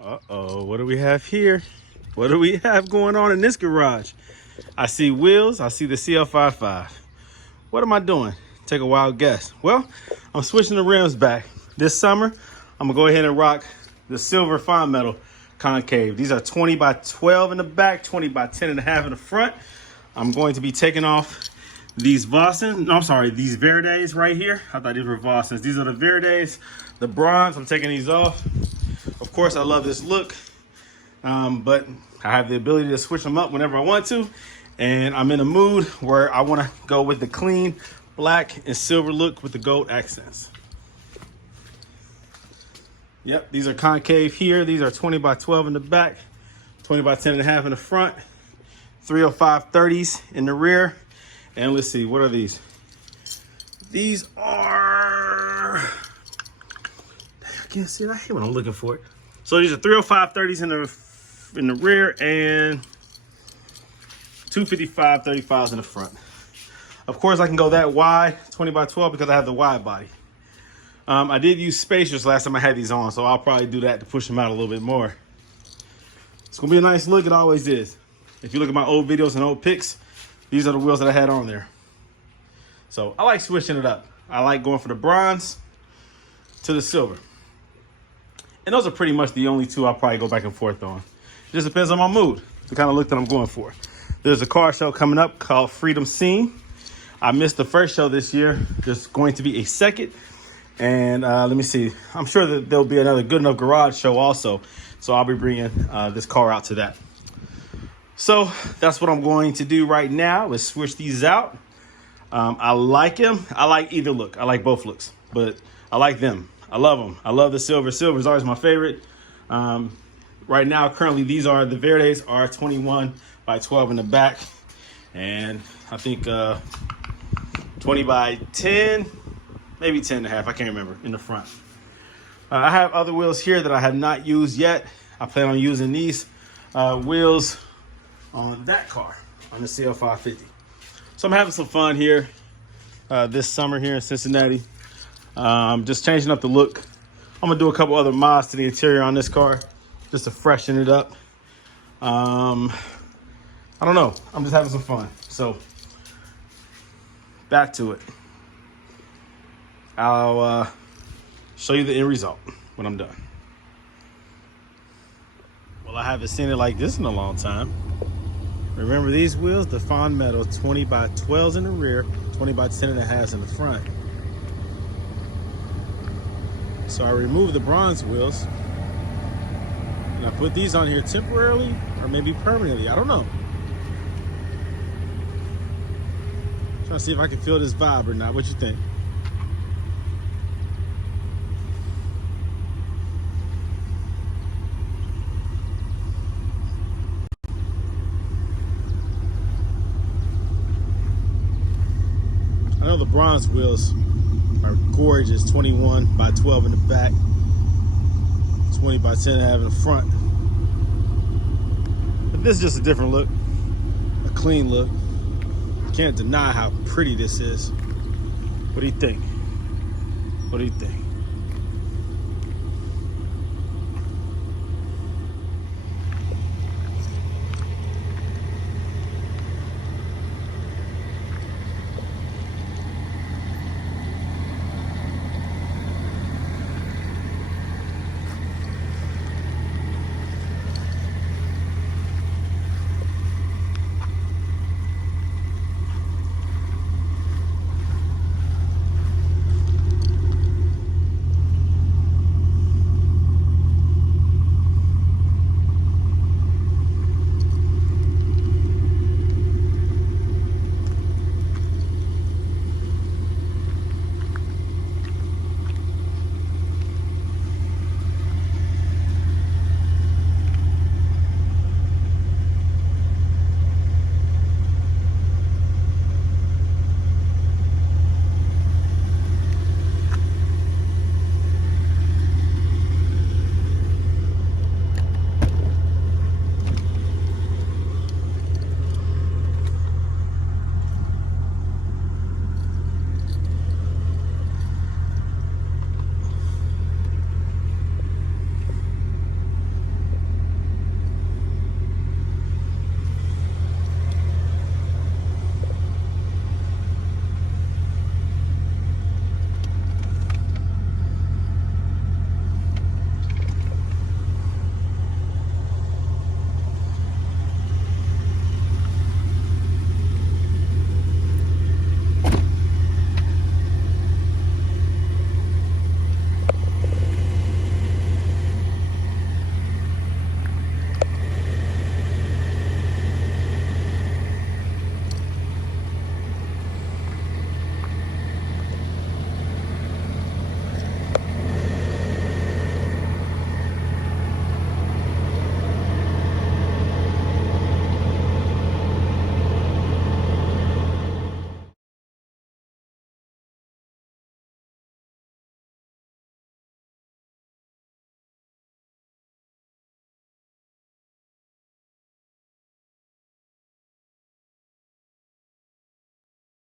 Uh-oh, what do we have here? What do we have going on in this garage? I see wheels, I see the CL55. What am I doing? Take a wild guess. Well, I'm switching the rims back. This summer, I'm gonna go ahead and rock the silver Fondmetal concave. These are 20 by 12 in the back, 20 by 10.5 in the front. I'm going to be taking off these Vossens, no, I'm sorry, these Verdes right here. I thought these were Vossens. These are the Verdes, the bronze. I'm taking these off. Of course, I love this look, but I have the ability to switch them up whenever I want to. And I'm in a mood where I want to go with the clean black and silver look with the gold accents. Yep, these are concave here. These are 20 by 12 in the back, 20 by 10.5 in the front, 305 30s in the rear. And let's see, what are these? These are, I can't see it. I hate when I'm looking for it. So these are 305 30s in the rear and 255 35s in the front. Of course, I can go that wide, 20 by 12, because I have the wide body. I did use spacers last time I had these on, so I'll probably do that to push them out a little bit more. It's gonna be a nice look, it always is. If you look at my old videos and old pics, these are the wheels that I had on there. So I like switching it up. I like going for the bronze to the silver. And those are pretty much the only two I'll probably go back and forth on. It just depends on my mood, the kind of look that I'm going for. There's a car show coming up called Freedom Scene. I missed the first show this year. There's going to be a second. And let me see. I'm sure that there'll be another Good Enough Garage show also. So I'll be bringing this car out to that. So that's what I'm going to do right now is switch these out. I like them. I like either look. I like both looks, but I like them. I love them. I love the silver. Silver is always my favorite. Right now, currently, these are the Verdes are 21 by 12 in the back. And I think 20 by 10, maybe 10.5. I can't remember, in the front. I have other wheels here that I have not used yet. I plan on using these wheels on that car, on the CL550. So I'm having some fun here this summer here in Cincinnati. Just changing up the look. I'm gonna do a couple other mods to the interior on this car just to freshen it up. I don't know, I'm just having some fun. So back to it. I'll show you the end result when I'm done. Well, I haven't seen it like this in a long time. Remember these wheels, the Fondmetal 20 by 12s in the rear, 20 by 10.5s in the front. So I removed the bronze wheels and I put these on here temporarily or maybe permanently, I don't know. Trying to see if I can feel this vibe or not. What you think? I know the bronze wheels are gorgeous, 21 by 12 in the back, 20 by 10.5 in the front. But this is just a different look, a clean look. Can't deny how pretty this is. What do you think? What do you think?